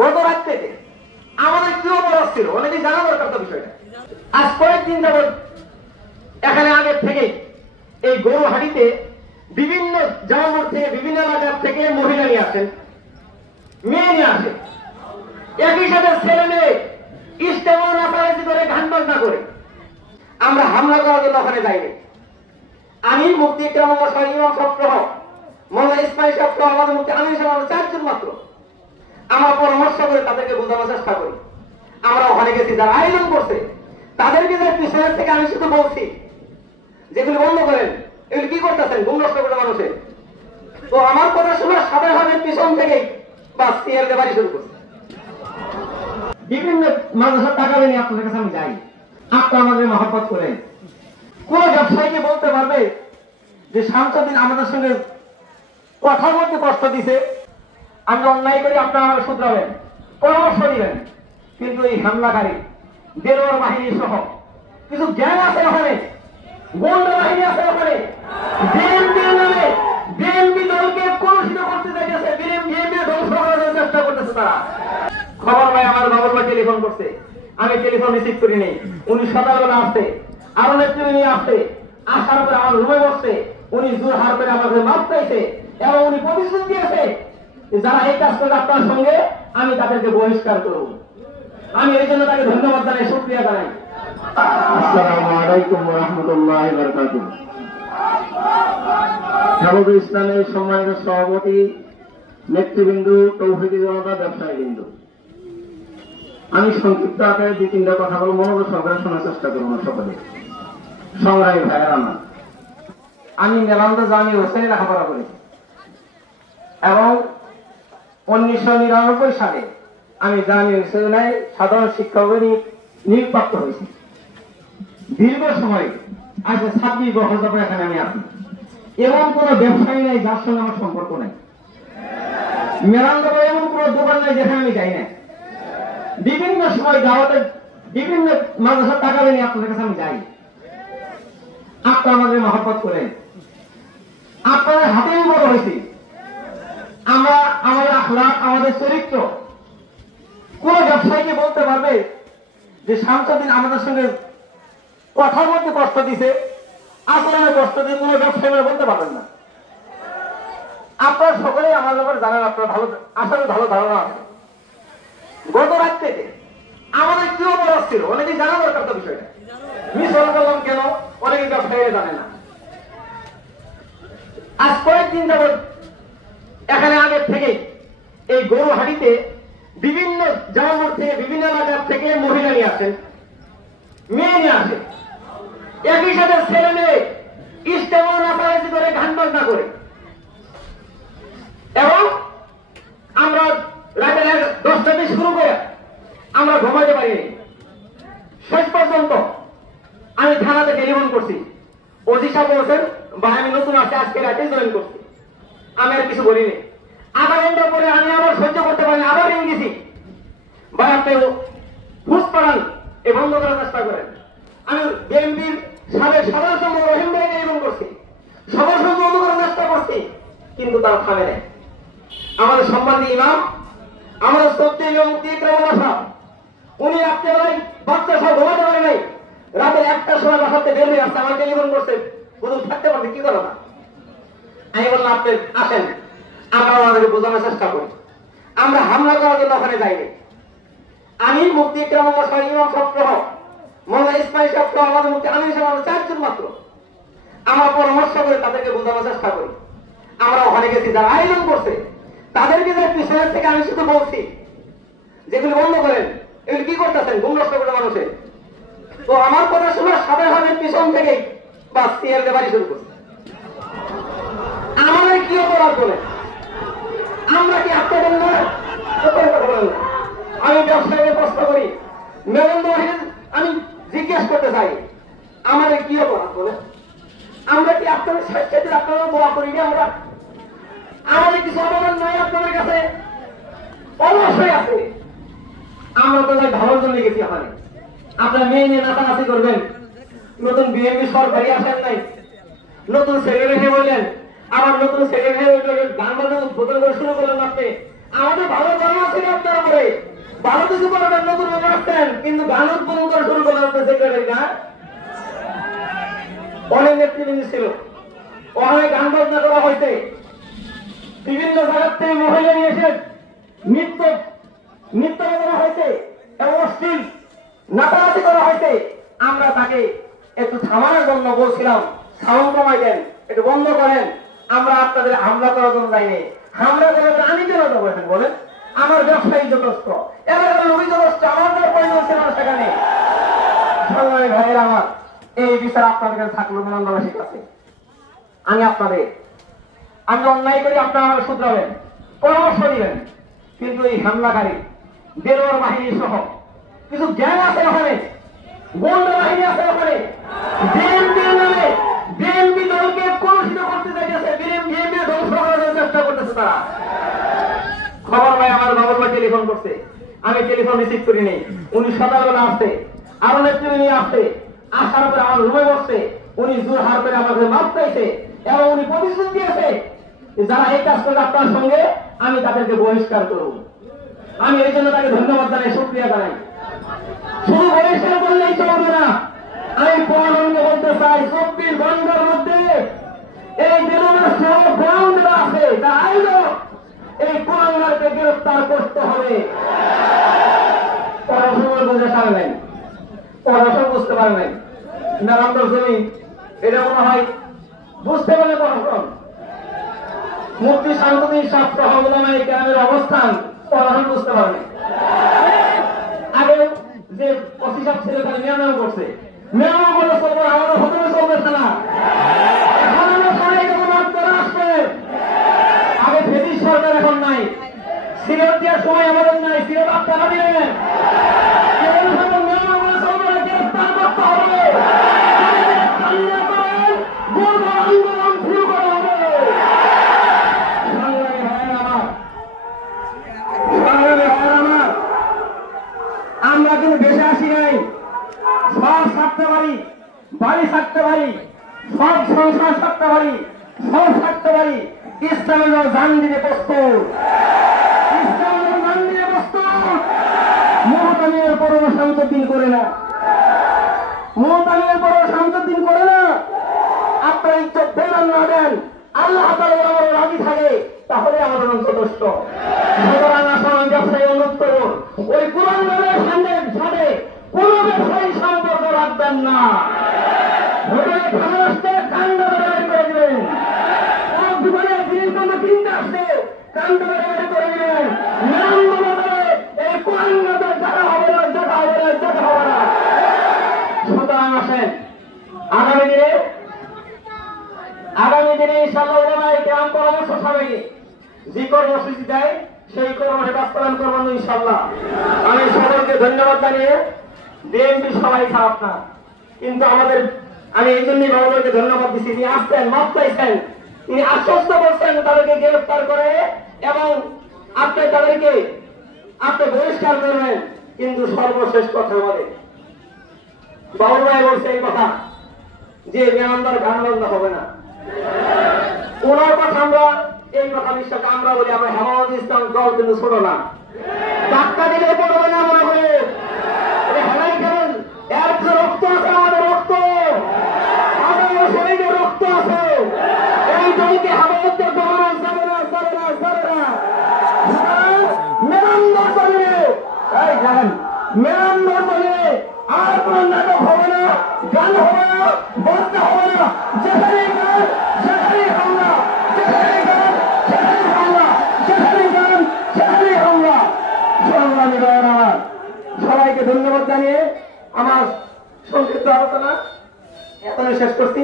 গত রাত থেকে আমাদের কি অবস্থা ছিল অনেকে জানা দরকার তো বিষয়টা। আজ কয়েকদিন যাবৎ এখানে আগের থেকে এই গরুহাটিতে বিভিন্ন জায়গা থেকে বিভিন্ন এলাকার থেকে মহিলা নিয়ে আসেন, মেয়ে নিয়ে আসেন, একই সাথে ছেলে মেয়ে ইস্তেমা নাচানাচি করে গান বাজনা করে। আমরা হামলা করার জন্য ওখানে যাইনি। আমি মুফতি ইকরাম ইমাম সপ্তাহ মোহাম্মদ ইসমাইল সপ্তাহ আমাদের মুফতি আমির সাহেব চারজন মাত্র আমরা পরামর্শ করে তাদেরকে বোঝানোর চেষ্টা করি। আমরা ওখানে গেছি, যারা আয়োজন করছে তাদেরকে যে পিছনের থেকে আমি শুধু বলছি যেগুলি বন্ধ করেন, এগুলি কি করতেছেন ঘুম নষ্ট করে মানুষের। তো আমার কথা শুনে সাধারণ পিছন থেকেই বা সিএল বাড়ি শুরু করছে। বিভিন্ন মানুষের টাকা নিয়ে আপনাদের কাছে আমি যাই, আপনারা আমাদের মহব্বত করেন। কোন ব্যবসায়ীকে বলতে পারবে যে শামসুদ্দিন আমাদের সঙ্গে কথার মধ্যে কষ্ট দিছে, আমি অন্যায় করি, আপনারা আমাকে শুধরাবেন, পরামর্শ দিবেন। কিন্তু এই হামলাকারী দেলোয়ার বাহিনী সহ কিছু গ্যাং আছে ওখানে, গোয়েন্দা বাহিনী আছে ওখানে, বিএনপি দলকে কলুষিত করতে চাইছে, বিএনপি ধ্বংস করার চেষ্টা করতেছে তারা। খবর ভাই আমার বাবুর ভাই টেলিফোন করছে, আমি টেলিফোন রিসিভ করি নেই। উনি সকালবেলা আসছে, আরো নেতৃত্ব নিয়ে আসছে, আসার পরে আমার রুমে বসছে, উনি জোর হার করে আমাদের মাপ চাইছে এবং উনি প্রতিশ্রুতি দিয়েছে যারা এই কাজ করে আপনার সঙ্গে আমি তাদেরকে বহিষ্কার করব। আমি এই জন্য তাকে ধন্যবাদ জানাই, শুকরিয়া জানাই। আসসালামু আলাইকুম ওয়া রাহমাতুল্লাহি ওয়া বারাকাতুহু। জামাতুল ইসলামের সম্মানিত সভাপতি, নেতৃবৃন্দ, তৌহিদি জনতা, ব্যবসায়ীবৃন্দ, আমি সংক্ষিপ্ত আকারে দুই তিনটা কথা বলে মনোযোগ সহকারে শোনার চেষ্টা করবো। সকলে সংগ্রামী ভাইয়ের আমার, আমি মেলান্দা জামি হোসেনে লেখাপড়া করেছি এবং 1999 সালে আমি জামি হোসেনে সাধারণ শিক্ষক নিয়োগপ্রাপ্ত হয়েছি। দীর্ঘ সময় আজ 26 বছর যাবত এখানে আমি আছি। এমন কোন ব্যবসায়ী নাই যার সঙ্গে আমার সম্পর্ক নাই। মেলান্দা এমন কোন দোকান নাই যেখানে আমি যাই না। বিভিন্ন সময় দাওয়াতের বিভিন্ন মানুষের টাকা নিয়ে আপনাদের কাছে আমি যাই, আপনারা আমাদের মহব্বত করেন। আপনাদের হাতেই বড় হয়েছি আমরা। আমাদের আখলাক, আমাদের চরিত্র, কোন ব্যবসায়ীকে বলতে পারবে যে শামসুদ্দিন আমাদের সঙ্গে কথার মধ্যে কষ্ট দিছে, আচরণে কষ্ট দিয়ে কোন ব্যবসায়ী বলতে পারবেন না। আপনারা সকলেই আমার ব্যাপারে জানেন, আপনারা ভালো আসলে ভালো ধারণা আছে। গত রাত থেকে আমাদের কি অবস্থা ছিল অনেকে জানা দরকার তো বিষয়টা। মিস করলাম কেন অনেকে ব্যবসায়ীরা জানে না। আজ কয়েকদিন যাবৎ এখানে আগের থেকে এই গরুহাটিতে বিভিন্ন জায়গা থেকে বিভিন্ন এলাকার থেকে মহিলা নিয়ে আসেন, মেয়ে নিয়ে আসেন, একই সাথে ছেলে মেয়ে ইস্তেমা নাচানাচি করে গান বাজনা করে। এবং আমরা রাতে 10টা থেকে শুরু করে আমরা ঘুমাইতে পারিনি। শেষ পর্যন্ত আমি থানাতে টেলিফোন করছি, ওসি সাহেব বলছেন ভাই আমি নতুন আসছে, আজকে রাতে জয়েন করছি। আমি আর কিছু বলিনি। আধা ঘন্টা পরে আমি আবার সহ্য করতে পারিনি, আবার রিং দিছি, ভাই আপনি ঘুষ পাড়ান, এ বন্ধ করার চেষ্টা করেন। আমি বিএনপির সাবেক সাধারণ সম্পাদক রহিম ভাইকে টেলিফোন করছি, সবার সঙ্গে বন্ধ করার চেষ্টা করছি, কিন্তু তারা থামে নেয়। আমাদের সম্মানিত ইমাম, আমাদের শ্রদ্ধেয় মুফতি ইকরাম সাহেব, উনি রাত্রেবেলায় বাচ্চা সব ঘুমাতে পারে নাই, রাতের 1টার সময় বাসাতে বের হয়ে আসছে, আমার টেলিফোন করছে, বুঝুন থাকতে পারবে কি করো না। আমি বললাম আপনি আসেন, আমরা আমাদেরকে বোঝানোর চেষ্টা করি। আমরা হামলা করার জন্য ওখানে যাইনি। আমি মুফতি ইকরাম ইমাম সপ্তাহ মোহাম্মদ ইসমাইল সপ্তাহ আমাদের মুফতি আমির সাহেব চারজন মাত্র আমরা পরামর্শ করে তাদেরকে বোঝানোর চেষ্টা করি। আমরা ওখানে গেছি, যারা আয়োজন করছে তাদেরকে যে পিছনের থেকে আমি শুধু বলছি যেগুলি বন্ধ করেন, এগুলি কি করতেছেন ঘুম নষ্ট করে মানুষের। তো আমার কথা শুনে সাধারণ পিছন থেকেই বা সিএল বাড়ি শুরু করছে। আমাদের কি অপরাধ বলে আমরা কি আপনাদের না? আমি ব্যবসায়ীকে প্রশ্ন করি, মেরন্দ আমি জিজ্ঞেস করতে চাই আমাদের কি অপরাধ বলে? আমরা কি আপনাদের স্বাস্থ্যের আপনারা দোয়া করি না? আমরা আমাদের কিছু অবদান নাই আপনাদের কাছে? অবশ্যই আছে। আমরা তো ভালোর জন্য গেছি। ওখানে আপনার মেয়ে নিয়ে নাচানাচি করবেন, নতুন বিএনপি সরকারি আসেন নাই, নতুন সেক্রেটারি বললেন, আবার নতুন সেক্রেটারি গান বাজানো উদ্বোধন করে শুরু করলেন। আপনি আমাদের ভালো জানা আছে আপনারা করে ভালো কিছু করবেন, নতুন আসতেন, কিন্তু গান উদ্বোধন করে শুরু করলেন আপনার সেক্রেটারি না। অনেক নেতৃবৃন্দ ছিল, ওখানে গান বাজনা করা হয়েছে, বিভিন্ন জায়গার থেকে মহিলা নিয়ে এসে নৃত্য করা হয়েছে এবং অশ্লীল নাচানাচি করা হয়েছে। আমরা তাকে একটু থামানোর জন্য বলছিলাম, সাউন্ড কমাই দেন, একটু বন্ধ করেন। আমরা আপনাদের হামলা করার জন্য যাইনি, হামলা করার জন্য আমি কেন যাবো এখন বলেন? আমার ব্যবসায়ী যথেষ্ট, এলাকার লোকই যথেষ্ট, আমার প্রয়োজন ছিল না সেখানে। সংগ্রামী ভাইয়ের আমার, এই বিচার আপনাদের কাছে থাকলো মেলান্দাবাসীর কাছে। আমি অন্যায় করি, আপনারা আমাকে শুধরাবেন, পরামর্শ দিবেন, কিন্তু এই হামলাকারী দেলোয়ার বাহিনী সহ কিছু গ্যাং আছে ওখানে, গোয়েন্দা বাহিনী আছে ওখানে, বিএনপি দলকে কলুষিত করতে চাইতেছে, বিএনপি ধ্বংস করার চেষ্টা করতেছে তারা। খবর ভাই আমার বাবুর ভাই টেলিফোন করছে, আমি টেলিফোন রিসিভ করি নেই। উনি সকালবেলা আসছে, আরো নেতৃত্ব নিয়ে আসছে, আসার পরে আমার রুমে বসছে, উনি জোর হার করে আমাকে মাপ চাইছে এবং উনি প্রতিশ্রুতি দিয়েছে যারা এই কাজ করে আপনার সঙ্গে আমি তাদেরকে বহিষ্কার করব। আমি এই জন্য তাকে ধন্যবাদ জানাই, শুকরিয়া জানাই। শুধু বহিষ্কার করলেই চলবে না, আমি প্রশাসনকে বলতে চাই 24 ঘন্টার মধ্যে এই বেলুনের সহ গ্রাউন্ড আছে তা আইলো এই কুলাঙ্গারকে গ্রেফতার করতে হবে। পড়াশোনা বুঝে পারবেন, পড়াশোনা বুঝতে পারবেন মেলান্দর জমি, এটা মনে হয় বুঝতে পারলে পড়াশোনা। মুক্তি সাংবাদিক শাস্ত্র হলমায় গ্রামের অবস্থান পড়াশোনা বুঝতে পারবেন। আগে যে অফিসার ছিল তারা নিয়ন্ত্রণ করছে, মেয়র বলে চলবে, আমাদের হোটেলে চলবে না। এখন আমরা সবাই যখন আপনারা আসবে, আগে ব্রিটিশ সরকার এখন নাই, সিলেট দেওয়ার সময় আমাদের নাই, সিলেট আপনারা দিলেন। মেয়র বলে চলবে না, গ্রেফতার করতে হবে, আন্দোলন শুরু করা হবে। আমরা কিন্তু দেশে আসি নাই, সব থাকতে পারি, বাড়ি থাকতে পারি, সব সংসার থাকতে পারি, সব থাকতে পারি, ইসলামের জান দিতে প্রস্তুত, ইসলামের জান দিতে প্রস্তুত। মমতানিয়ার পরও শান্তদিন করে না, মমতানিয়ার পরও শান্তদিন করে না। আপনার ইজ্জত বেতন না দেন, আল্লাহ তাআলা আমার রাজি থাকে, তাহলে আমাদের যথেষ্ট। সুতরাং আসলে ব্যবসায়ী অনুরোধ করুন, ওই কুলাঙ্গারের সাথে কোন ব্যবসায়ী সম্পর্ক রাখবেন না। হোটেলে খাবার আসতে কাণ্ড বেড়ে করে দিবেন, দোকানে জিনিস কিনতে আসতে কাণ্ড বেড়ে করে দিবেন। এই কুলাঙ্গারের দেখা হবে না, দেখা হবে না, দেখা হবে না। সুতরাং আসেন, আগামী দিনে ইনশাআল্লাহ ওলামায়ে কেরাম পরামর্শ সভায় যে কর্মসূচি দেয় সেই কর্মসূচি বাস্তবায়ন করবেন ইনশাআল্লাহ। আমি সকলকে ধন্যবাদ জানিয়ে, বিএনপি সবাই খারাপ না, কিন্তু আমি এই জন্যই বাবুকে ধন্যবাদ দিচ্ছি, তিনি আসছেন, মাপ চাইছেন, তিনি আশ্বস্ত করছেন তাদেরকে গ্রেফতার করে এবং তাদেরকে বহিষ্কার করবেন। কিন্তু সর্বশেষ কথা বলে বাবু ভাই বলছে এই কথা যে মেয়ান্দার গান বাজনা হবে না, ওনার কথা আমরা এই কথা বিশ্বাস আমরা বলি, আমরা হেমায়ত ইসলাম দল কিন্তু ছোট না, ধাক্কা দিলে পড়বে না মনে করে হেলাই করেন। এর যে রক্ত আছে, আমাদের রক্ত, আমাদের শরীরে রক্ত আছে, এই দলকে হেমায়ত দমানো যাবে না, যাবে না, যাবে না। মেয়ান্দার দলে এই জানেন, মেয়ান্দার দলে আর কোন নাটক হবে না, গান হবে না, বাজনা হবে না, যেখানে গান সেখানে হামলা, যেখানে গান সেখানে হামলা, যেখানে গান সেখানে হামলা। সংগ্রামী ভাইয়েরা, সবাইকে ধন্যবাদ জানিয়ে আমার সংক্ষিপ্ত আলোচনা এখানে শেষ করছি।